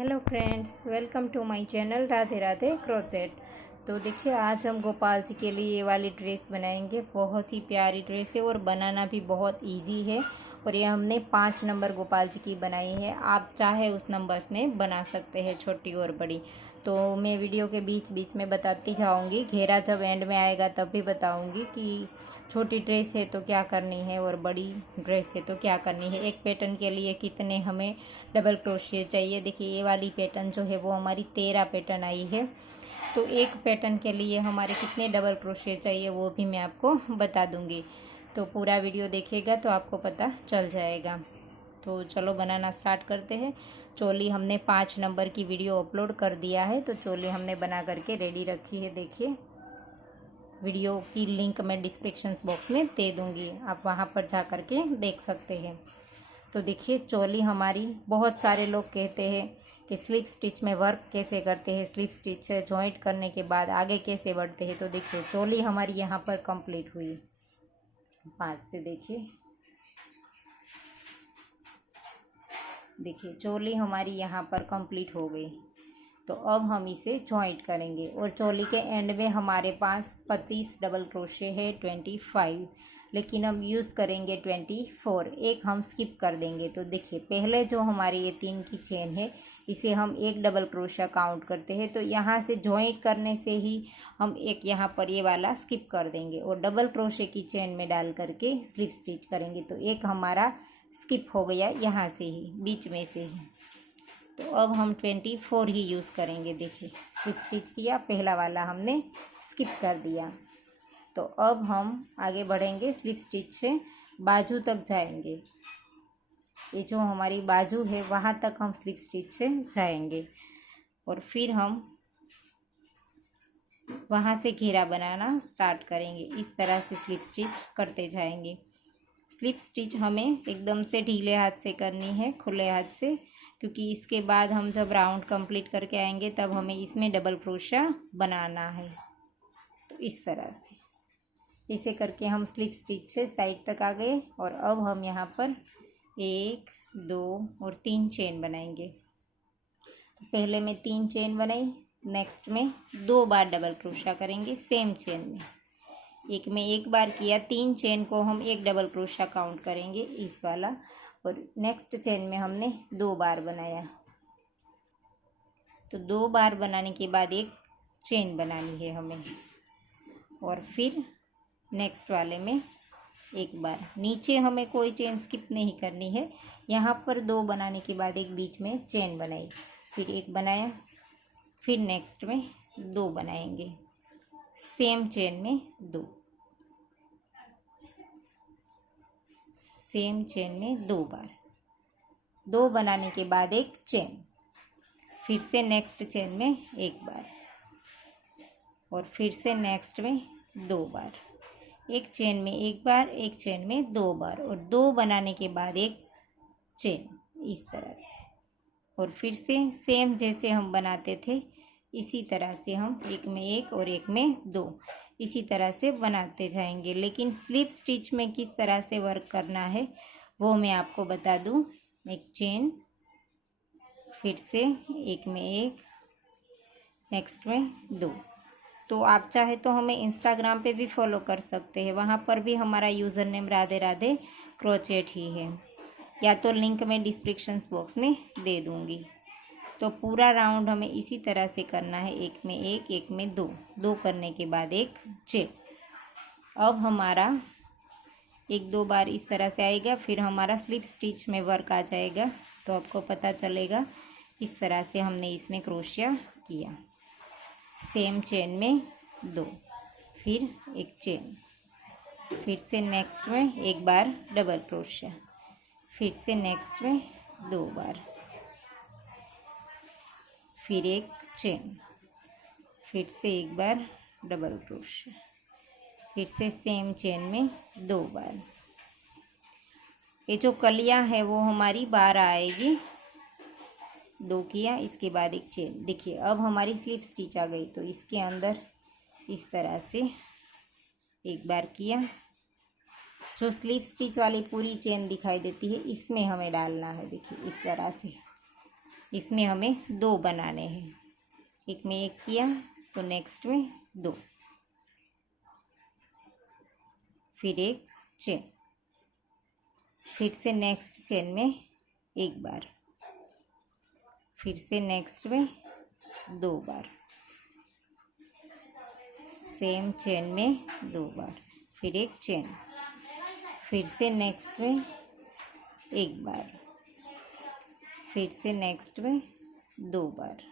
Hello friends, welcome to my channel Radhe Radhe crochet. तो देखिए, आज हम गोपाल जी के लिए ये वाली ड्रेस बनाएंगे। बहुत ही प्यारी ड्रेस है और बनाना भी बहुत इजी है। और ये हमने 5 नंबर गोपाल जी की बनाई है। आप चाहे उस नंबर्स में बना सकते हैं, छोटी और बड़ी। तो मैं वीडियो के बीच बीच में बताती जाऊंगी। घेरा जब एंड में आएगा तब भी बताऊंगी कि छोटी ड्रेस है तो क्या करनी है और बड़ी ड्रेस है तो क्या करनी है। एक पैटर्न के लिए कितने हमें डबल क्रोशिया चाहिए। देखिए, ये वाली पैटर्न जो है वो हमारी 13 पैटर्न आई है। तो एक पैटर्न के लिए हमारे कितने डबल क्रोशिया चाहिए वो भी मैं आपको बता दूंगी। तो पूरा वीडियो देखिएगा तो आपको पता चल जाएगा। तो चलो बनाना स्टार्ट करते हैं। चोली हमने 5 नंबर की वीडियो अपलोड कर दिया है। तो चोली हमने बना करके रेडी रखी है। देखिए, वीडियो की लिंक मैं डिस्क्रिप्शन बॉक्स में दे दूंगी, आप वहां पर जा करके देख सकते हैं। तो देखिए, चोली हमारी, बहुत सारे लोग कहते हैं कि स्लिप स्टिच में वर्क कैसे करते हैं, स्लिप स्टिच जॉइंट करने के बाद आगे कैसे बढ़ते हैं। तो देखिए, चोली हमारी यहाँ पर कंप्लीट हुई। पास से देखिए चोली हमारी यहाँ पर कंप्लीट हो गई। तो अब हम इसे जॉइंट करेंगे और चोली के एंड में हमारे पास 25 डबल क्रोशे है, 25, लेकिन हम यूज़ करेंगे 24। एक हम स्किप कर देंगे। तो देखिए, पहले जो हमारी ये 3 की चेन है इसे हम एक डबल क्रोशा काउंट करते हैं। तो यहाँ से जॉइंट करने से ही हम एक यहाँ पर ये वाला स्किप कर देंगे और डबल क्रोशे की चेन में डाल करके स्लिप स्टिच करेंगे। तो एक हमारा स्किप हो गया यहाँ से ही, बीच में से ही। तो अब हम 24 ही यूज़ करेंगे। देखिए, स्लिप स्टिच किया, पहला वाला हमने स्किप कर दिया। तो अब हम आगे बढ़ेंगे, स्लिप स्टिच से बाजू तक जाएंगे। ये जो हमारी बाजू है वहाँ तक हम स्लिप स्टिच से जाएंगे और फिर हम वहाँ से घेरा बनाना स्टार्ट करेंगे। इस तरह से स्लिप स्टिच करते जाएंगे। स्लिप स्टिच हमें एकदम से ढीले हाथ से करनी है, खुले हाथ से, क्योंकि इसके बाद हम जब राउंड कंप्लीट करके आएंगे तब हमें इसमें डबल क्रोशा बनाना है। तो इस तरह से इसे करके हम स्लिप स्टिच से साइड तक आ गए और अब हम यहाँ पर 1, 2 और 3 चेन बनाएंगे। तो पहले में 3 चेन बनाई, नेक्स्ट में 2 बार डबल क्रोशा करेंगे सेम चेन में। एक में 1 बार किया, 3 चेन को हम एक डबल क्रोशा काउंट करेंगे, इस वाला। और नेक्स्ट चेन में हमने 2 बार बनाया। तो 2 बार बनाने के बाद एक चेन बनानी है हमें और फिर नेक्स्ट वाले में 1 बार। नीचे हमें कोई चेन स्किप नहीं करनी है। यहाँ पर 2 बनाने के बाद एक बीच में चेन बनाई, फिर 1 बनाया, फिर नेक्स्ट में 2 बनाएंगे सेम चेन में 2, सेम चेन में 2 बार। 2 बनाने के बाद एक चेन, फिर से नेक्स्ट चेन में 1 बार और फिर से नेक्स्ट में 2 बार। एक चेन में 1 बार, एक चेन में 2 बार और 2 बनाने के बाद एक चेन, इस तरह से। और फिर से सेम जैसे हम बनाते थे इसी तरह से हम एक में 1 और एक में 2 इसी तरह से बनाते जाएंगे। लेकिन स्लिप स्टिच में किस तरह से वर्क करना है वो मैं आपको बता दूं। एक चेन, फिर से एक में 1, नेक्स्ट में 2। तो आप चाहे तो हमें इंस्टाग्राम पे भी फॉलो कर सकते हैं, वहाँ पर भी हमारा user name Radhe Radhe crochet ही है, या तो लिंक मैं डिस्क्रिप्शन बॉक्स में दे दूँगी। तो पूरा राउंड हमें इसी तरह से करना है, एक में 1, एक में 2, 2 करने के बाद एक चेन। अब हमारा 1-2 बार इस तरह से आएगा, फिर हमारा स्लिप स्टिच में वर्क आ जाएगा। तो आपको पता चलेगा किस तरह से हमने इसमें क्रोशिया किया। सेम चेन में 2, फिर एक चेन, फिर से नेक्स्ट में 1 बार डबल क्रोशिया, फिर से नेक्स्ट में 2 बार, फिर एक चेन, फिर से 1 बार डबल क्रोशिया, फिर से सेम चेन में 2 बार। ये जो कलियां है वो हमारी 12 आएगी। 2 किया, इसके बाद एक चेन। देखिए, अब हमारी स्लिप स्टिच आ गई। तो इसके अंदर इस तरह से 1 बार किया, जो स्लिप स्टिच वाली पूरी चेन दिखाई देती है इसमें हमें डालना है। देखिए, इस तरह से इसमें हमें 2 बनाने हैं। एक में 1 किया तो नेक्स्ट में 2, फिर एक चेन, फिर से नेक्स्ट चेन में 1 बार, फिर से नेक्स्ट में 2 बार, सेम चेन में 2 बार, फिर एक चेन, फिर से नेक्स्ट में 1 बार, फिर से नेक्स्ट में 2 बार।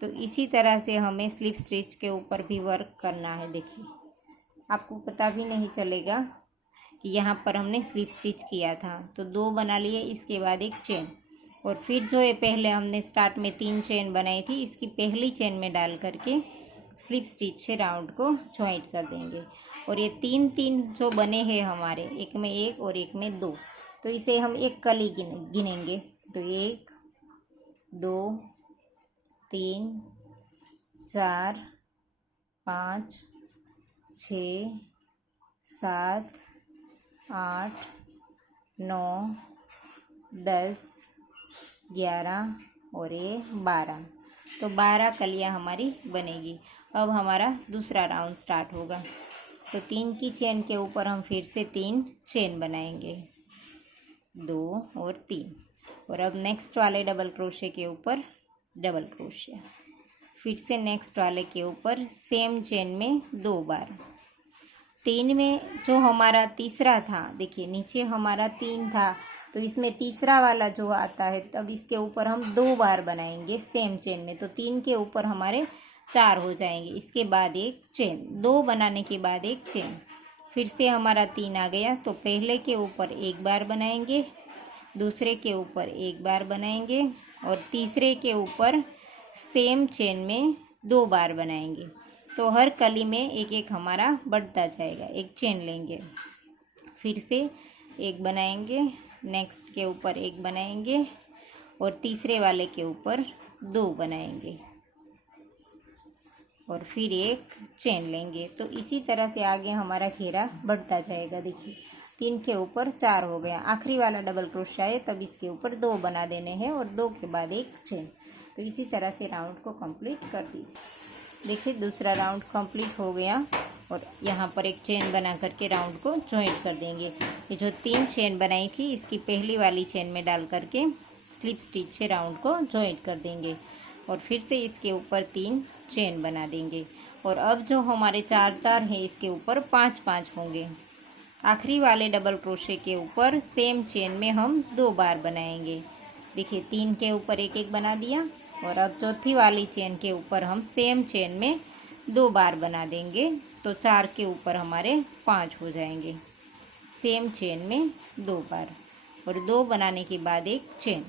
तो इसी तरह से हमें स्लिप स्टिच के ऊपर भी वर्क करना है। देखिए आपको पता भी नहीं चलेगा कि यहाँ पर हमने स्लिप स्टिच किया था। तो 2 बना लिए, इसके बाद एक चेन, और फिर जो ये पहले हमने स्टार्ट में 3 चेन बनाई थी, इसकी पहली चेन में डाल करके स्लिप स्टिच से राउंड को ज्वाइंट कर देंगे। और ये 3 जो बने हैं हमारे, एक में 1 और एक में 2, तो इसे हम एक कली गिनेंगे। तो 1 2 3 4 5 6 7 8 9 10 11 और ये 12। तो 12 कलियाँ हमारी बनेगी। अब हमारा दूसरा राउंड स्टार्ट होगा। तो 3 की चेन के ऊपर हम फिर से 3 चेन बनाएंगे, 2 और 3, और अब नेक्स्ट वाले डबल क्रोशे के ऊपर डबल क्रोशे, फिर से नेक्स्ट वाले के ऊपर सेम चेन में 2 बार। 3 में जो हमारा तीसरा था, देखिए नीचे हमारा 3 था, तो इसमें तीसरा वाला जो आता है तब इसके ऊपर हम 2 बार बनाएंगे सेम चेन में। तो 3 के ऊपर हमारे 4 हो जाएंगे। इसके बाद एक चेन, 2 बनाने के बाद एक चेन, फिर से हमारा 3 आ गया। तो पहले के ऊपर 1 बार बनाएंगे, दूसरे के ऊपर 1 बार बनाएंगे, और तीसरे के ऊपर सेम चेन में 2 बार बनाएंगे। तो हर कली में एक एक हमारा बढ़ता जाएगा। एक चेन लेंगे, फिर से 1 बनाएंगे, नेक्स्ट के ऊपर 1 बनाएंगे, और तीसरे वाले के ऊपर 2 बनाएंगे, और फिर एक चेन लेंगे। तो इसी तरह से आगे हमारा घेरा बढ़ता जाएगा। देखिए 3 के ऊपर 4 हो गया, आखिरी वाला डबल क्रोशा है तब इसके ऊपर 2 बना देने हैं, और 2 के बाद एक चेन। तो इसी तरह से राउंड को कंप्लीट कर दीजिए। देखिए दूसरा राउंड कंप्लीट हो गया, और यहाँ पर एक चेन बना करके राउंड को जॉइंट कर देंगे। ये जो 3 चेन बनाई थी, इसकी पहली वाली चेन में डाल करके स्लिप स्टिच से राउंड को जॉइंट कर देंगे, और फिर से इसके ऊपर 3 चेन बना देंगे। और अब जो हमारे 4 हैं, इसके ऊपर 5 होंगे। आखिरी वाले डबल क्रोशे के ऊपर सेम चेन में हम 2 बार बनाएंगे। देखिए 3 के ऊपर 1 बना दिया, और अब चौथी वाली चेन के ऊपर हम सेम चेन में 2 बार बना देंगे। तो 4 के ऊपर हमारे 5 हो जाएंगे, सेम चेन में 2 बार, और 2 बनाने के बाद एक चेन,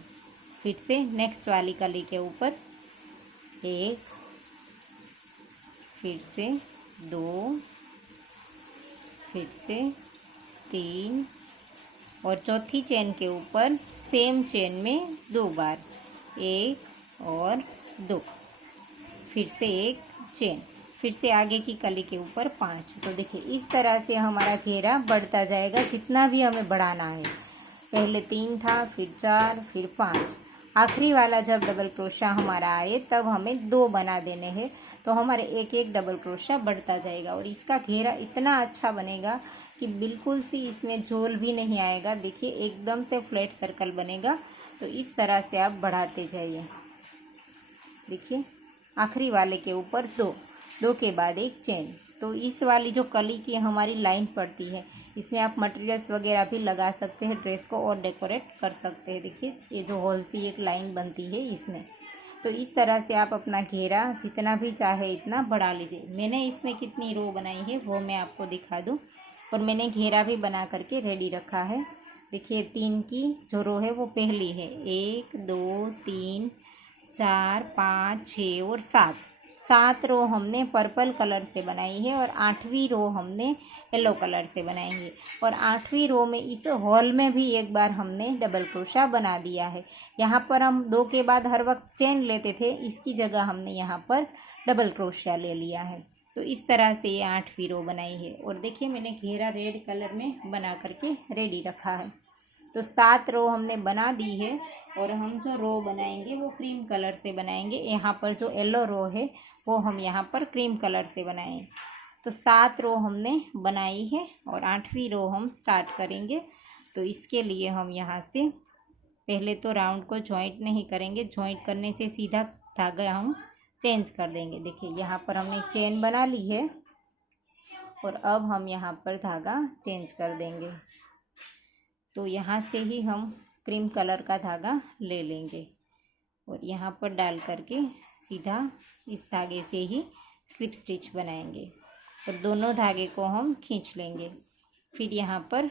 फिर से नेक्स्ट वाली कली के ऊपर 1, फिर से 2, फिर से 3, और चौथी चेन के ऊपर सेम चेन में 2 बार, 1 और 2, फिर से एक चेन, फिर से आगे की कली के ऊपर 5। तो देखिए इस तरह से हमारा घेरा बढ़ता जाएगा जितना भी हमें बढ़ाना है। पहले 3 था, फिर 4, फिर 5, आखिरी वाला जब डबल क्रोशा हमारा आए तब हमें 2 बना देने हैं। तो हमारे एक डबल क्रोशा बढ़ता जाएगा, और इसका घेरा इतना अच्छा बनेगा कि बिल्कुल सी इसमें झोल भी नहीं आएगा। देखिए एकदम से फ्लैट सर्कल बनेगा। तो इस तरह से आप बढ़ाते जाइए। देखिए आखिरी वाले के ऊपर 2 के बाद एक चेन। तो इस वाली जो कली की हमारी लाइन पड़ती है, इसमें आप मटेरियल्स वगैरह भी लगा सकते हैं, ड्रेस को और डेकोरेट कर सकते हैं। देखिए ये जो होल सी एक लाइन बनती है इसमें। तो इस तरह से आप अपना घेरा जितना भी चाहे इतना बढ़ा लीजिए। मैंने इसमें कितनी रो बनाई है वो मैं आपको दिखा दूँ, और मैंने घेरा भी बना करके रेडी रखा है। देखिए 3 की जो रो है वो पहली है, 1 2 3 4 5 6 और 7 रो हमने पर्पल कलर से बनाई है, और 8वीं रो हमने येलो कलर से बनाई है। और 8वीं रो में इस हॉल में भी एक बार हमने डबल क्रोशा बना दिया है। यहाँ पर हम 2 के बाद हर वक्त चेन लेते थे, इसकी जगह हमने यहाँ पर डबल क्रोशा ले लिया है। तो इस तरह से ये 8वीं रो बनाई है। और देखिए मैंने घेरा रेड कलर में बना करके रेडी रखा है। तो 7 रो हमने बना दी है और हम जो रो बनाएंगे वो क्रीम कलर से बनाएंगे। यहाँ पर जो येलो रो है वो हम यहाँ पर क्रीम कलर से बनाएंगे। तो 7 रो हमने बनाई है और 8वीं रो हम स्टार्ट करेंगे। तो इसके लिए हम यहाँ से पहले तो राउंड को जॉइंट नहीं करेंगे, जॉइंट करने से सीधा धागा हम चेंज कर देंगे। देखिए यहाँ पर हमने चेन बना ली है और अब हम यहाँ पर धागा चेंज कर देंगे। तो यहाँ से ही हम क्रीम कलर का धागा ले लेंगे और यहाँ पर डाल करके सीधा इस धागे से ही स्लिप स्टिच बनाएंगे और दोनों धागे को हम खींच लेंगे। फिर यहाँ पर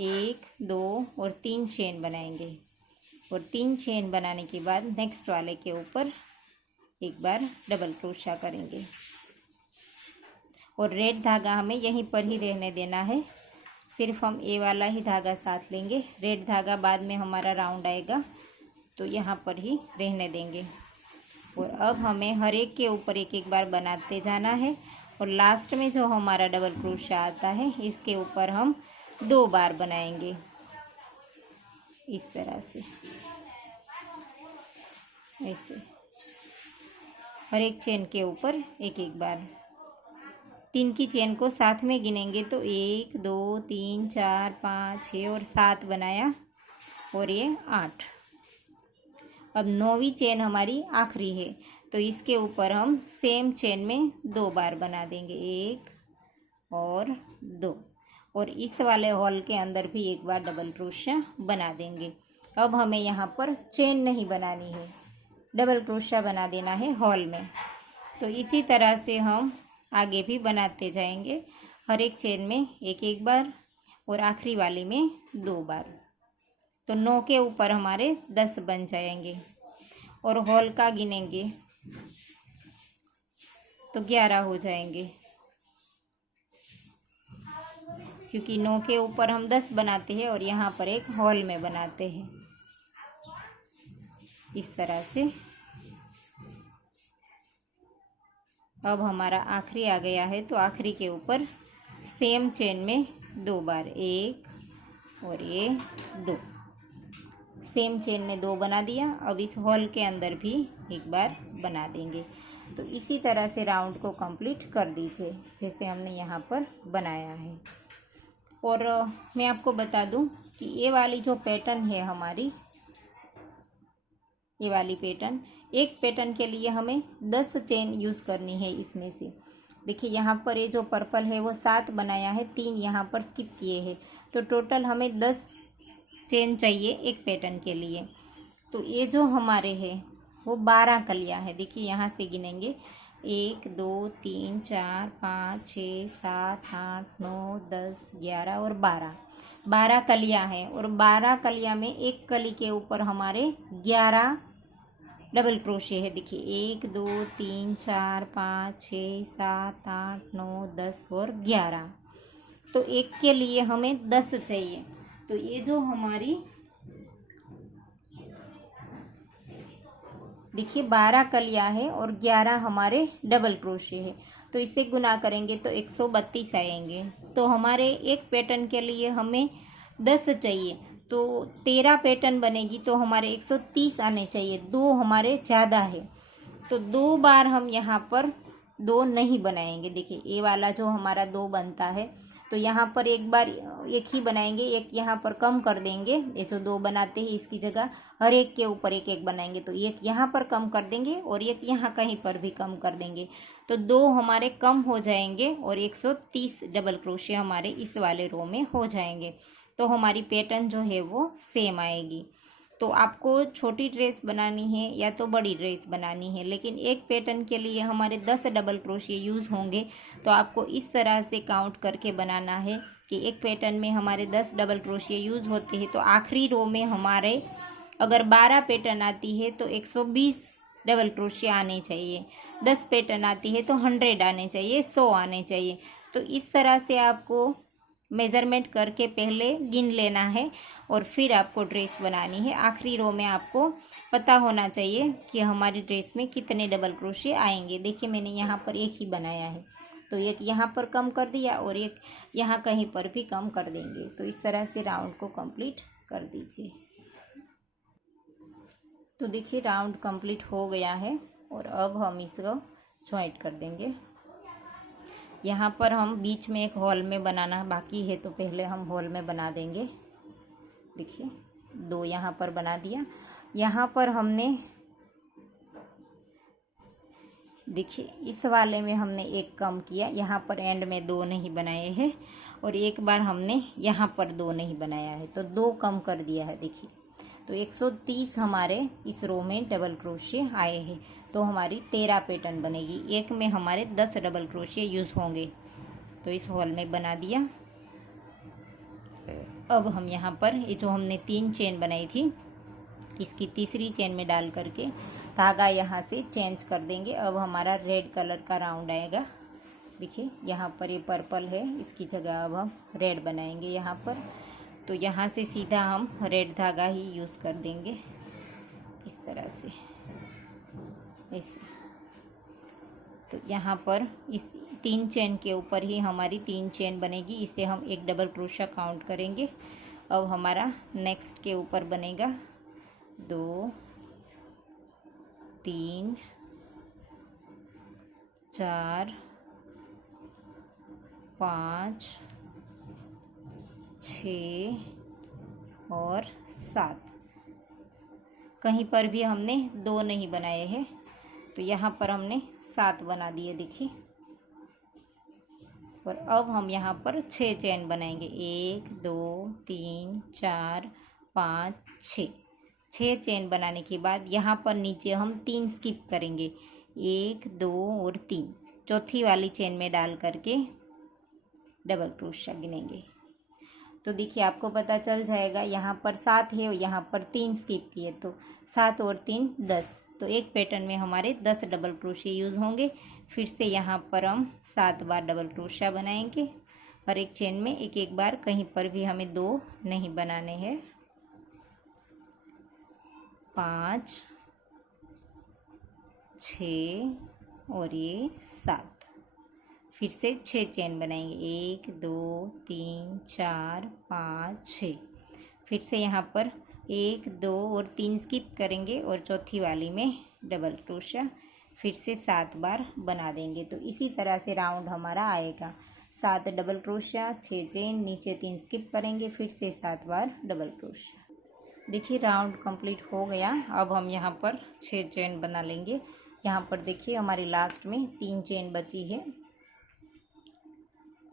1 2 और 3 चेन बनाएंगे और 3 चेन बनाने के बाद नेक्स्ट वाले के ऊपर एक बार डबल क्रोशा करेंगे और रेड धागा हमें यहीं पर ही रहने देना है। सिर्फ हम ए वाला ही धागा साथ लेंगे, रेड धागा बाद में हमारा राउंड आएगा तो यहाँ पर ही रहने देंगे। और अब हमें हर एक के ऊपर एक एक बार बनाते जाना है और लास्ट में जो हमारा डबल क्रोशा आता है इसके ऊपर हम 2 बार बनाएंगे इस तरह से। ऐसे हर एक चेन के ऊपर एक एक बार। 3 की चेन को साथ में गिनेंगे तो 1 2 3 4 5 6 और 7 बनाया और ये 8। अब 9वीं चेन हमारी आखिरी है तो इसके ऊपर हम सेम चेन में 2 बार बना देंगे, 1 और 2 और इस वाले हॉल के अंदर भी एक बार डबल क्रोशा बना देंगे। अब हमें यहाँ पर चेन नहीं बनानी है, डबल क्रोशा बना देना है हॉल में। तो इसी तरह से हम आगे भी बनाते जाएंगे, हर एक चेन में एक एक बार और आखिरी वाली में 2 बार। तो 9 के ऊपर हमारे 10 बन जाएंगे और हॉल का गिनेंगे तो 11 हो जाएंगे, क्योंकि 9 के ऊपर हम 10 बनाते हैं और यहाँ पर एक हॉल में बनाते हैं। इस तरह से अब हमारा आखिरी आ गया है तो आखिरी के ऊपर सेम चेन में 2 बार, 1 और ये 2, सेम चेन में 2 बना दिया। अब इस हॉल के अंदर भी एक बार बना देंगे। तो इसी तरह से राउंड को कंप्लीट कर दीजिए जैसे हमने यहाँ पर बनाया है। और मैं आपको बता दूं कि ये वाली जो पैटर्न है हमारी, ये वाली पैटर्न, एक पैटर्न के लिए हमें 10 चेन यूज़ करनी है इसमें से। देखिए यहाँ पर ये जो पर्पल है वो 7 बनाया है, 3 यहाँ पर स्किप किए हैं, तो टोटल हमें 10 चेन चाहिए एक पैटर्न के लिए। तो ये जो हमारे हैं वो 12 कलियाँ हैं। देखिए यहाँ से गिनेंगे 1 2 3 4 5 6 7 8 9 10 11 और 12 कलियाँ हैं और 12 कलियाँ में एक कली के ऊपर हमारे 11 डबल क्रोशे है। देखिए 1 2 3 4 5 6 7 8 9 10 और 11, तो एक के लिए हमें 10 चाहिए। तो ये जो हमारी देखिए 12 कलियाँ है और 11 हमारे डबल क्रोशे है, तो इसे गुना करेंगे तो 132 आएंगे। तो हमारे एक पैटर्न के लिए हमें 10 चाहिए, तो 13 पैटर्न बनेगी तो हमारे 130 आने चाहिए। 2 हमारे ज़्यादा है तो 2 बार हम यहाँ पर 2 नहीं बनाएंगे। देखिए ये वाला जो हमारा 2 बनता है तो यहाँ पर एक बार एक ही बनाएंगे, एक यहाँ पर कम कर देंगे। ये जो 2 बनाते हैं इसकी जगह हर एक के ऊपर एक एक बनाएंगे, तो एक यहाँ पर कम कर देंगे और एक यहाँ कहीं पर भी कम कर देंगे, तो 2 हमारे कम हो जाएंगे और 130 डबल क्रोशे हमारे इस वाले रो में हो जाएंगे। तो हमारी पैटर्न जो है वो सेम आएगी। तो आपको छोटी ड्रेस बनानी है या तो बड़ी ड्रेस बनानी है, लेकिन एक पैटर्न के लिए हमारे 10 डबल क्रोशे यूज़ होंगे। तो आपको इस तरह से काउंट करके बनाना है कि एक पैटर्न में हमारे 10 डबल क्रोशे यूज़ होते हैं, तो आखिरी रो में हमारे अगर 12 पैटर्न आती है तो 120 डबल क्रोशे आने चाहिए, 10 पैटर्न आती है तो 100 आने चाहिए, 100 आने चाहिए। तो इस तरह से आपको मेज़रमेंट करके पहले गिन लेना है और फिर आपको ड्रेस बनानी है। आखिरी रो में आपको पता होना चाहिए कि हमारी ड्रेस में कितने डबल क्रोशे आएंगे। देखिए मैंने यहाँ पर एक ही बनाया है, तो एक यहाँ पर कम कर दिया और एक यहाँ कहीं पर भी कम कर देंगे। तो इस तरह से राउंड को कंप्लीट कर दीजिए। तो देखिए राउंड कंप्लीट हो गया है और अब हम इसको जॉइंट कर देंगे। यहाँ पर हम बीच में एक हॉल में बनाना बाकी है, तो पहले हम हॉल में बना देंगे। देखिए 2 यहाँ पर बना दिया। यहाँ पर हमने देखिए इस वाले में हमने एक कम किया, यहाँ पर एंड में 2 नहीं बनाए हैं और एक बार हमने यहाँ पर 2 नहीं बनाया है, तो 2 कम कर दिया है। देखिए तो 130 हमारे इस रो में डबल क्रोशिया आए हैं, तो हमारी 13 पैटर्न बनेगी। एक में हमारे 10 डबल क्रोशिया यूज़ होंगे। तो इस हॉल में बना दिया। अब हम यहाँ पर ये जो हमने 3 चेन बनाई थी, इसकी तीसरी चेन में डाल करके धागा यहाँ से चेंज कर देंगे। अब हमारा रेड कलर का राउंड आएगा। देखिए यहाँ पर ये पर्पल है, इसकी जगह अब हम रेड बनाएंगे यहाँ पर। तो यहाँ से सीधा हम रेड धागा ही यूज़ कर देंगे इस तरह से, ऐसे। तो यहाँ पर इस 3 चेन के ऊपर ही हमारी 3 चेन बनेगी, इसे हम एक डबल क्रोशिया काउंट करेंगे। अब हमारा नेक्स्ट के ऊपर बनेगा 2 3 4 5 6 और 7। कहीं पर भी हमने 2 नहीं बनाए हैं, तो यहाँ पर हमने 7 बना दिए। देखिए और अब हम यहाँ पर 6 चेन बनाएंगे। 1 2 3 4 5 6। 6 चेन बनाने के बाद यहाँ पर नीचे हम 3 स्किप करेंगे, 1 2 और 3। चौथी वाली चेन में डाल करके डबल क्रोशिया गिनेंगे। तो देखिए आपको पता चल जाएगा, यहाँ पर 7 है और यहाँ पर 3 स्किप किए, तो 7 और 3 10। तो एक पैटर्न में हमारे 10 डबल क्रोशिया यूज़ होंगे। फिर से यहाँ पर हम 7 बार डबल क्रोशिया बनाएंगे। हर एक चेन में एक एक बार, कहीं पर भी हमें 2 नहीं बनाने हैं। 5 6 और ये 7। फिर से 6 चेन बनाएंगे, 1 2 3 4 5 6। फिर से यहाँ पर 1 2 और 3 स्किप करेंगे और चौथी वाली में डबल क्रोशिया फिर से 7 बार बना देंगे। तो इसी तरह से राउंड हमारा आएगा। 7 डबल क्रोशिया, 6 चेन, नीचे 3 स्किप करेंगे, फिर से 7 बार डबल क्रोशिया। देखिए राउंड कंप्लीट हो गया। अब हम यहाँ पर 6 चेन बना लेंगे। यहाँ पर देखिए हमारी लास्ट में 3 चेन बची है।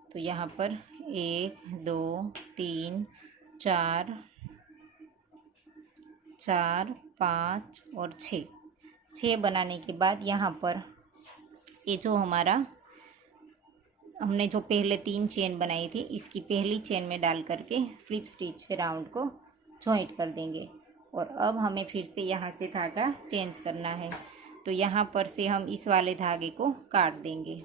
तो यहाँ पर 1 2 3 4 4 5 और 6 बनाने के बाद यहाँ पर ये जो हमारा हमने जो पहले 3 चेन बनाई थी, इसकी पहली चेन में डाल करके स्लिप स्टिच से राउंड को जॉइंट कर देंगे। और अब हमें फिर से यहाँ से धागा चेंज करना है, तो यहाँ पर से हम इस वाले धागे को काट देंगे,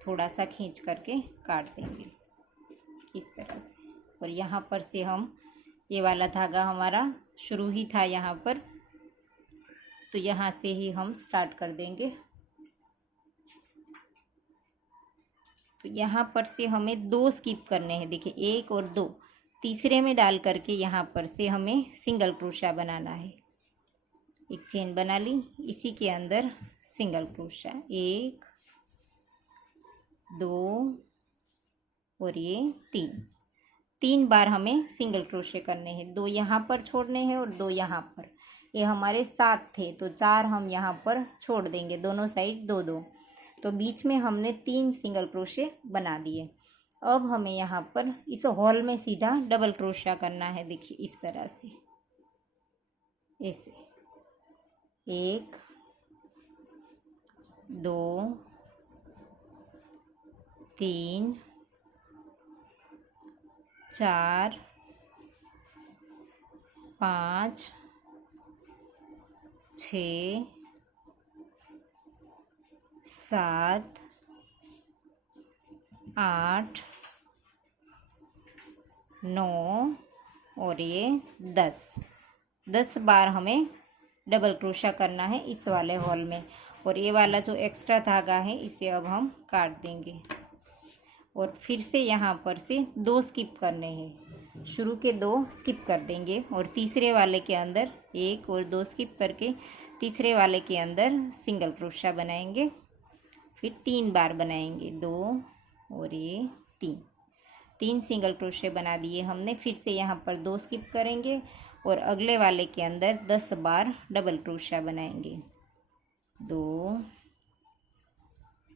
थोड़ा सा खींच करके काट देंगे इस तरह से। और यहाँ पर से हम ये वाला धागा हमारा शुरू ही था यहाँ पर, तो यहाँ से ही हम स्टार्ट कर देंगे। तो यहाँ पर से हमें 2 स्किप करने हैं। देखिए 1 और 2, तीसरे में डाल करके यहाँ पर से हमें सिंगल क्रोशिया बनाना है। एक चेन बना ली, इसी के अंदर सिंगल क्रोशिया, 1 2 और ये 3 बार हमें सिंगल क्रोशिया करने हैं। 2 यहाँ पर छोड़ने हैं और 2 यहाँ पर। ये हमारे 7 थे, तो 4 हम यहाँ पर छोड़ देंगे, दोनों साइड 2 2। तो बीच में हमने 3 सिंगल क्रोशिया बना दिए। अब हमें यहाँ पर इस हॉल में सीधा डबल क्रोशिया करना है। देखिए इस तरह से, ऐसे 1 2 3 4 5 6 7 8 9 और ये 10 बार हमें डबल क्रोशिया करना है इस वाले हॉल में। और ये वाला जो एक्स्ट्रा धागा है इसे अब हम काट देंगे और फिर से यहाँ पर से 2 स्किप करने हैं। शुरू के 2 स्किप कर देंगे और तीसरे वाले के अंदर 1 और 2 स्किप करके तीसरे वाले के अंदर सिंगल क्रोशा बनाएंगे। फिर 3 बार बनाएंगे, 2 और ये 3 सिंगल क्रोशे बना दिए हमने। फिर से यहाँ पर 2 स्किप करेंगे और अगले वाले के अंदर 10 बार डबल क्रोशा बनाएंगे, 2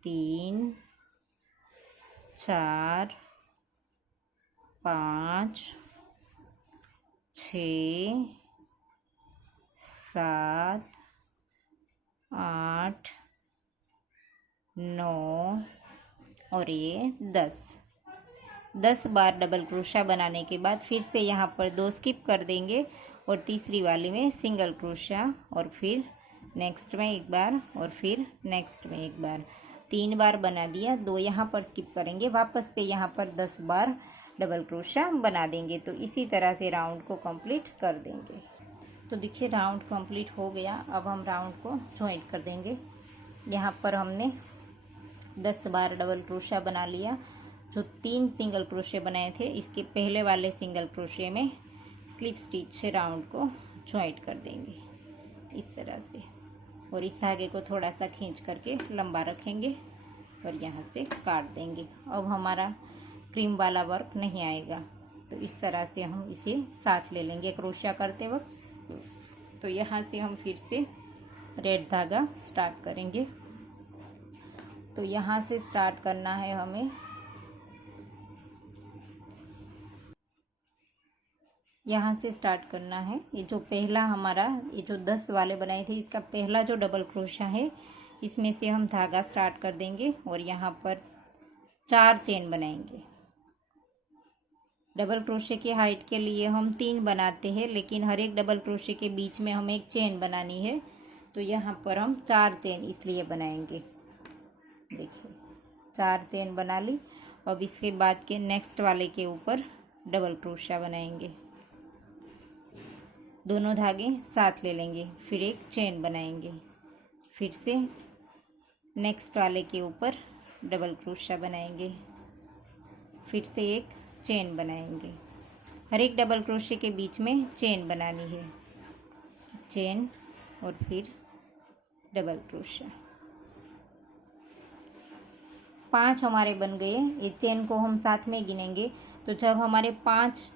3 4 5 6 7 8 9 और ये 10 बार डबल क्रोशा बनाने के बाद फिर से यहाँ पर 2 स्किप कर देंगे और तीसरी वाली में सिंगल क्रोशा और फिर नेक्स्ट में 1 बार और फिर नेक्स्ट में 1 बार, 3 बार बना दिया। 2 यहाँ पर स्किप करेंगे, वापस से यहाँ पर 10 बार डबल क्रोशा बना देंगे। तो इसी तरह से राउंड को कंप्लीट कर देंगे। तो देखिए राउंड कंप्लीट हो गया। अब हम राउंड को ज्वाइंट कर देंगे। यहाँ पर हमने 10 बार डबल क्रोशा बना लिया। जो 3 सिंगल क्रोशे बनाए थे इसके पहले वाले सिंगल क्रोशे में स्लिप स्टिच से राउंड को ज्वाइंट कर देंगे इस तरह से, और इस धागे को थोड़ा सा खींच करके लंबा रखेंगे और यहाँ से काट देंगे। अब हमारा क्रीम वाला वर्क नहीं आएगा, तो इस तरह से हम इसे साथ ले लेंगे क्रोशा करते वक्त। तो यहाँ से हम फिर से रेड धागा स्टार्ट करेंगे। तो यहाँ से स्टार्ट करना है हमें, यहाँ से स्टार्ट करना है। ये जो पहला हमारा ये जो 10 वाले बनाए थे इसका पहला जो डबल क्रोशा है इसमें से हम धागा स्टार्ट कर देंगे और यहाँ पर 4 चेन बनाएंगे। डबल क्रोशे की हाइट के लिए हम 3 बनाते हैं, लेकिन हर एक डबल क्रोशे के बीच में हमें एक चेन बनानी है, तो यहाँ पर हम 4 चेन इसलिए बनाएंगे। देखिए 4 चेन बना ली। अब इसके बाद के नेक्स्ट वाले के ऊपर डबल क्रोशा बनाएंगे, दोनों धागे साथ ले लेंगे, फिर एक चेन बनाएंगे, फिर से नेक्स्ट वाले के ऊपर डबल क्रोशा बनाएंगे, फिर से एक चेन बनाएंगे। हर एक डबल क्रोशे के बीच में चेन बनानी है, चेन और फिर डबल क्रोशा। 5 हमारे बन गए। ये चेन को हम साथ में गिनेंगे, तो जब हमारे 5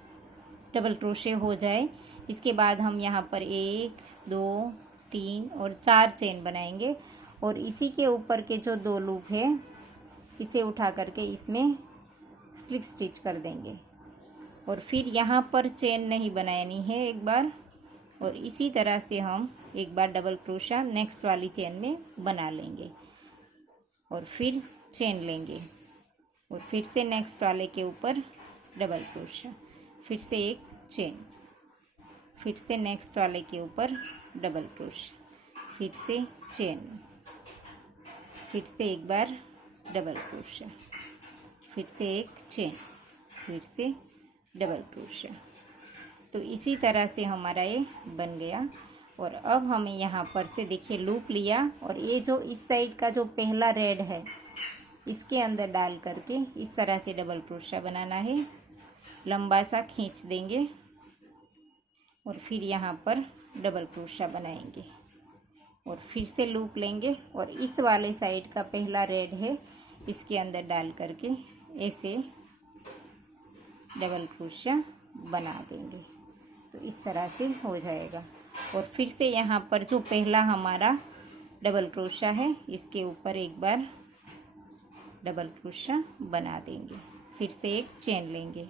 डबल क्रोशे हो जाए इसके बाद हम यहाँ पर 1 2 3 और 4 चेन बनाएंगे और इसी के ऊपर के जो 2 लूप है इसे उठा करके इसमें स्लिप स्टिच कर देंगे और फिर यहाँ पर चेन नहीं बनानी है एक बार, और इसी तरह से हम एक बार डबल क्रोशा नेक्स्ट वाली चेन में बना लेंगे और फिर चेन लेंगे और फिर से नेक्स्ट वाले के ऊपर डबल क्रोशा, फिर से एक चेन, फिर से नेक्स्ट वाले के ऊपर डबल क्रोशा, फिर से चेन, फिर से एक बार डबल क्रोशा, फिर से एक चेन, फिर से डबल क्रोशा। तो इसी तरह से हमारा ये बन गया। और अब हमें यहाँ पर से देखिए लूप लिया और ये जो इस साइड का जो पहला रेड है इसके अंदर डाल करके इस तरह से डबल क्रोशा बनाना है, लंबा सा खींच देंगे और फिर यहाँ पर डबल क्रोशा बनाएंगे और फिर से लूप लेंगे और इस वाले साइड का पहला रेड है इसके अंदर डाल करके ऐसे डबल क्रोशा बना देंगे। तो इस तरह से हो जाएगा और फिर से यहाँ पर जो पहला हमारा डबल क्रोशा है इसके ऊपर एक बार डबल क्रोशा बना देंगे, फिर से एक चेन लेंगे,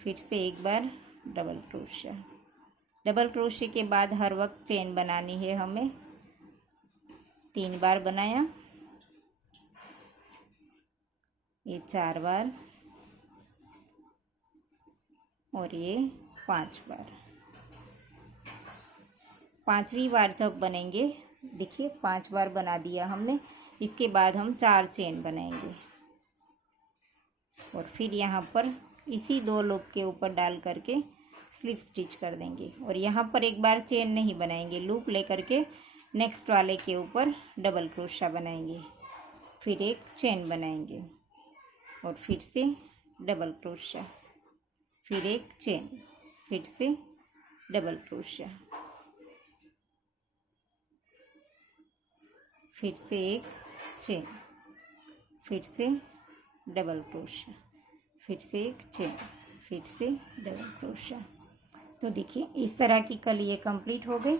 फिर से एक बार डबल क्रोशा। डबल क्रोशे के बाद हर वक्त चेन बनानी है हमें। 3 बार बनाया, ये 4 बार और ये 5 बार। 5वीं बार जब बनेंगे, देखिए 5 बार बना दिया हमने, इसके बाद हम 4 चेन बनाएंगे और फिर यहाँ पर इसी 2 लूप के ऊपर डाल करके स्लिप स्टिच कर देंगे और यहाँ पर एक बार चेन नहीं बनाएंगे, लूप लेकर के नेक्स्ट वाले के ऊपर डबल क्रोशा बनाएंगे, फिर एक चेन बनाएंगे और फिर से डबल क्रोशा, फिर एक चेन, फिर से डबल क्रोशिया, फिर से एक चेन, फिर से डबल क्रोशिया, फिर से एक चेन, फिर से डबल क्रोशिया। तो देखिए इस तरह की कली ये कंप्लीट हो गई।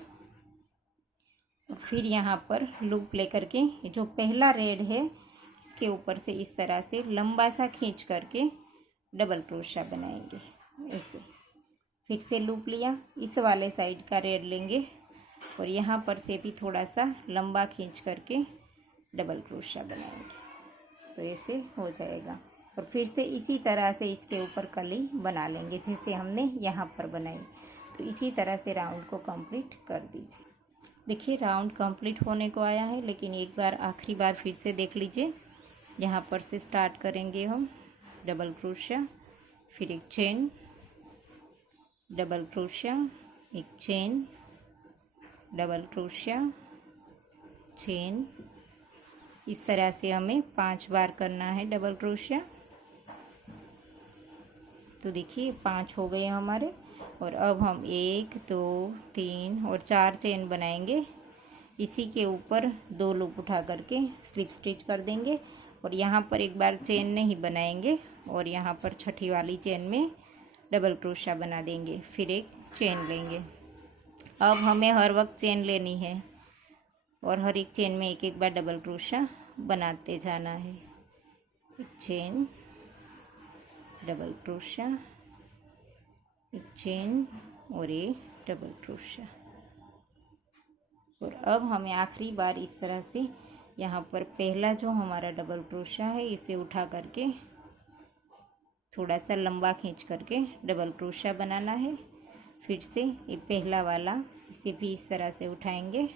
और फिर यहाँ पर लूप लेकर के जो पहला रेड है इसके ऊपर से इस तरह से लंबा सा खींच करके डबल क्रोशिया बनाएंगे ऐसे। फिर से लूप लिया, इस वाले साइड का रेड लेंगे और यहाँ पर से भी थोड़ा सा लंबा खींच करके डबल क्रोशिया बनाएंगे। तो ऐसे हो जाएगा। और फिर से इसी तरह से इसके ऊपर कली बना लेंगे जैसे हमने यहाँ पर बनाई। तो इसी तरह से राउंड को कंप्लीट कर दीजिए। देखिए राउंड कंप्लीट होने को आया है, लेकिन एक बार आखिरी बार फिर से देख लीजिए। यहाँ पर से स्टार्ट करेंगे हम डबल क्रोशिया, फिर एक चेन, डबल क्रोशिया, एक चेन, डबल क्रोशिया, चेन। इस तरह से हमें 5 बार करना है डबल क्रोशिया। तो देखिए 5 हो गए हमारे। और अब हम 1 2 3 और 4 चेन बनाएंगे। इसी के ऊपर 2 लूप उठा करके स्लिप स्टिच कर देंगे और यहाँ पर एक बार चेन नहीं बनाएंगे और यहाँ पर छठी वाली चेन में डबल क्रोशिया बना देंगे, फिर एक चेन लेंगे। अब हमें हर वक्त चेन लेनी है और हर एक चेन में एक एक बार डबल क्रोशिया बनाते जाना है। एक चेन, डबल क्रोशिया, एक चेन और एक डबल क्रोशिया। और अब हमें आखिरी बार इस तरह से यहाँ पर पहला जो हमारा डबल क्रोशिया है इसे उठा करके थोड़ा सा लंबा खींच करके डबल क्रोशिया बनाना है। फिर से ये पहला वाला इसे भी इस तरह से उठाएंगे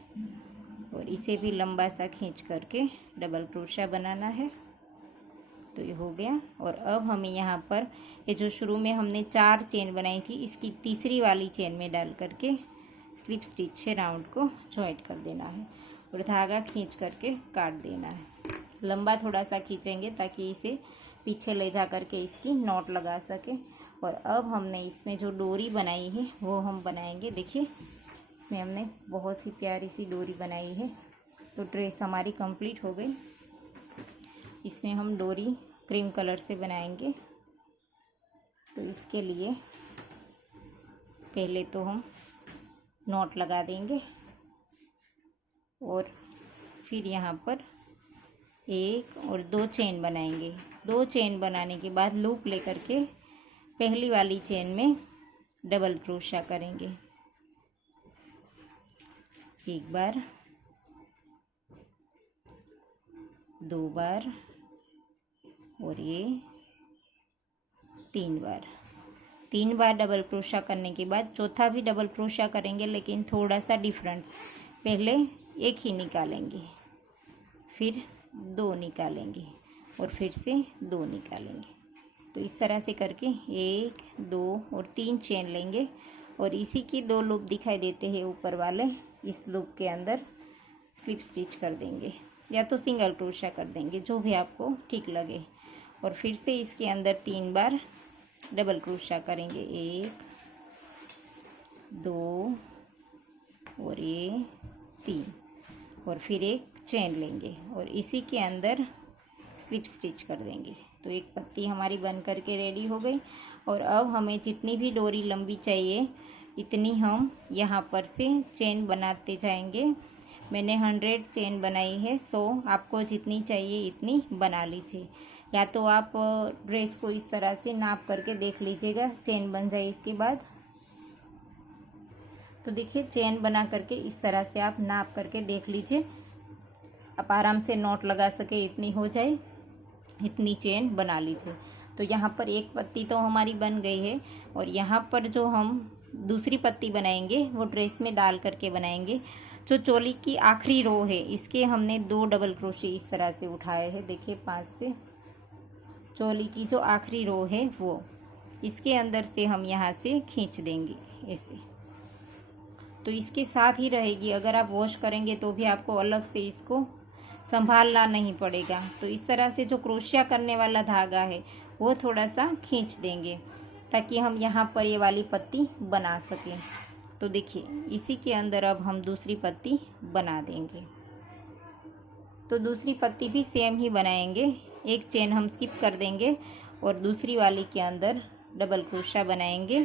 और इसे भी लंबा सा खींच करके डबल क्रोशिया बनाना है। तो ये हो गया। और अब हमें यहाँ पर ये जो शुरू में हमने 4 चेन बनाई थी इसकी तीसरी वाली चेन में डाल करके स्लिप स्टिच से राउंड को जॉइंट कर देना है और धागा खींच करके काट देना है। लंबा थोड़ा सा खींचेंगे ताकि इसे पीछे ले जा करके इसकी नॉट लगा सके। और अब हमने इसमें जो डोरी बनाई है वो हम बनाएंगे। देखिए इसमें हमने बहुत सी प्यारी सी डोरी बनाई है। तो ड्रेस हमारी कंप्लीट हो गई। इसमें हम डोरी क्रीम कलर से बनाएंगे। तो इसके लिए पहले तो हम नॉट लगा देंगे और फिर यहाँ पर 1 और 2 चेन बनाएंगे। 2 चेन बनाने के बाद लूप लेकर के पहली वाली चेन में डबल क्रोशिया करेंगे। एक बार, 2 बार और ये 3 बार। 3 बार डबल क्रोशिया करने के बाद चौथा भी डबल क्रोशिया करेंगे, लेकिन थोड़ा सा डिफरेंस। पहले 1 ही निकालेंगे, फिर 2 निकालेंगे और फिर से 2 निकालेंगे। तो इस तरह से करके 1 2 और 3 चेन लेंगे और इसी की 2 लूप दिखाई देते हैं ऊपर वाले, इस लूप के अंदर स्लिप स्टिच कर देंगे या तो सिंगल क्रोशिया कर देंगे, जो भी आपको ठीक लगे। और फिर से इसके अंदर 3 बार डबल क्रोशिया करेंगे। 1 2 और ये 3 और फिर एक चेन लेंगे और इसी के अंदर स्लिप स्टिच कर देंगे। तो एक पत्ती हमारी बन करके रेडी हो गई। और अब हमें जितनी भी डोरी लंबी चाहिए इतनी हम यहाँ पर से चेन बनाते जाएंगे। मैंने 100 चेन बनाई है, सो आपको जितनी चाहिए इतनी बना लीजिए। या तो आप ड्रेस को इस तरह से नाप करके देख लीजिएगा, चेन बन जाए इसके बाद। तो देखिए चेन बना करके इस तरह से आप नाप करके देख लीजिए, आप आराम से नॉट लगा सके इतनी हो जाए, इतनी चेन बना लीजिए। तो यहाँ पर एक पत्ती तो हमारी बन गई है और यहाँ पर जो हम दूसरी पत्ती बनाएंगे वो ड्रेस में डाल करके बनाएंगे। जो चोली की आखिरी रो है इसके हमने 2 डबल क्रोशिया इस तरह से उठाए हैं। देखिए 5 से चोली की जो आखिरी रो है वो इसके अंदर से हम यहाँ से खींच देंगे ऐसे। तो इसके साथ ही रहेगी, अगर आप वॉश करेंगे तो भी आपको अलग से इसको संभालना नहीं पड़ेगा। तो इस तरह से जो क्रोशिया करने वाला धागा है वो थोड़ा सा खींच देंगे ताकि हम यहाँ पर ये वाली पत्ती बना सकें। तो देखिए इसी के अंदर अब हम दूसरी पत्ती बना देंगे। तो दूसरी पत्ती भी सेम ही बनाएंगे, एक चेन हम स्किप कर देंगे और दूसरी वाली के अंदर डबल क्रोशा बनाएंगे।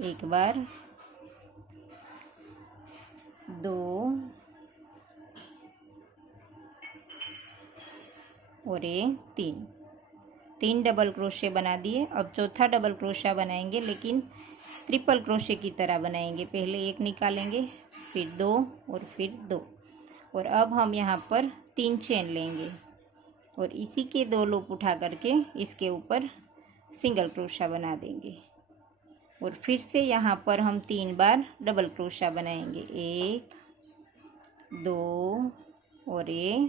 एक बार, 2 और ये 3 डबल क्रोशे बना दिए। अब चौथा डबल क्रोशा बनाएंगे, लेकिन ट्रिपल क्रोशे की तरह बनाएंगे। पहले एक निकालेंगे, फिर 2 और फिर 2, और अब हम यहाँ पर 3 चेन लेंगे और इसी के 2 लूप उठा करके इसके ऊपर सिंगल क्रोशा बना देंगे। और फिर से यहाँ पर हम 3 बार डबल क्रोशा बनाएंगे, 1 2 और ये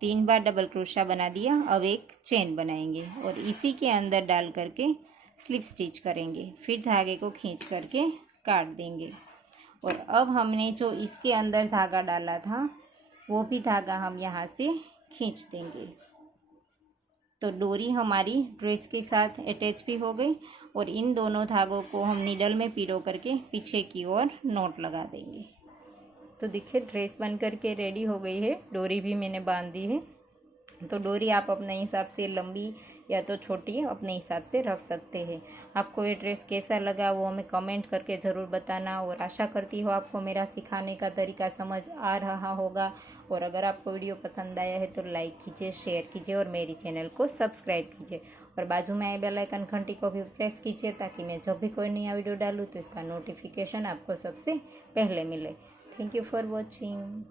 3 बार डबल क्रोशा बना दिया। अब एक चेन बनाएंगे और इसी के अंदर डाल करके स्लिप स्टिच करेंगे, फिर धागे को खींच करके काट देंगे। और अब हमने जो इसके अंदर धागा डाला था वो भी धागा हम यहाँ से खींच देंगे। तो डोरी हमारी ड्रेस के साथ अटैच भी हो गई और इन दोनों धागों को हम नीडल में पिरो करके पीछे की ओर नॉट लगा देंगे। तो देखिए ड्रेस बन करके रेडी हो गई है। डोरी भी मैंने बांध दी है। तो डोरी आप अपने हिसाब से लंबी या तो छोटी अपने हिसाब से रख सकते हैं। आपको ये ड्रेस कैसा लगा वो हमें कमेंट करके ज़रूर बताना, और आशा करती हो आपको मेरा सिखाने का तरीका समझ आ रहा होगा। और अगर आपको वीडियो पसंद आया है तो लाइक कीजिए, शेयर कीजिए और मेरी चैनल को सब्सक्राइब कीजिए। और बाजू में आए बेल आइकन घंटी को भी प्रेस कीजिए ताकि मैं जब भी कोई नया वीडियो डालूँ तो इसका नोटिफिकेशन आपको सबसे पहले मिले। Thank you for watching.